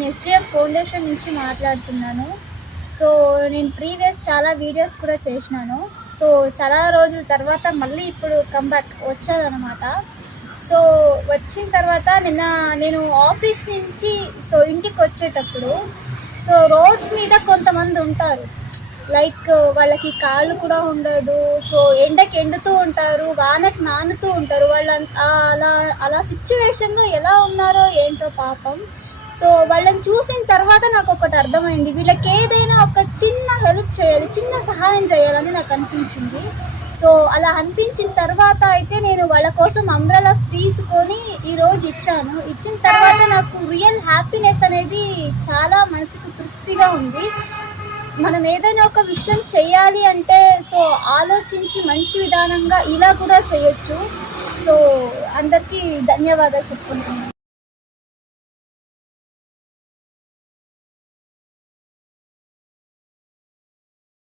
నేను SDM foundation నుంచి మాట్లాడుతున్నాను. సో నేను ప్రీవియస్ చాలా వీడియోస్ కూడా చేసినాను. సో చాలా రోజుల తర్వాత మళ్ళీ ఇప్పుడు కమ్బ్యాక్ వచ్చానమాట. సో వచ్చిన తర్వాత నిన్న నేను ఆఫీస్ నుంచి ఇంటికి వచ్చేటప్పుడు రోడ్స్ మీద కొంతమంది ఉంటారు, లైక్ వాళ్ళకి కాళ్ళు కూడా ఉండదు. ఎండకి ఎండుతూ ఉంటారు, వానకి నానుతూ ఉంటారు. వాళ్ళు అలా సిచ్యువేషన్లో ఎలా ఉన్నారో ఏంటో పాపం. వాళ్ళని చూసిన తర్వాత నాకు ఒకటి అర్థమైంది, వీళ్ళకి ఏదైనా ఒక చిన్న హెల్ప్ చేయాలి, చిన్న సహాయం చేయాలని నాకు అనిపించింది. అలా అనిపించిన తర్వాత అయితే నేను వాళ్ళ కోసం అంబ్రెలాస్ తీసుకొని ఈరోజు ఇచ్చిన తర్వాత నాకు రియల్ హ్యాపీనెస్ అనేది చాలా మనసుకు తృప్తిగా ఉంది. మనం ఏదైనా ఒక విషయం చేయాలి అంటే ఆలోచించి మంచి విధానంగా ఇలా కూడా చేయొచ్చు. అందరికీ ధన్యవాదాలు చెప్పుకుంటున్నాను.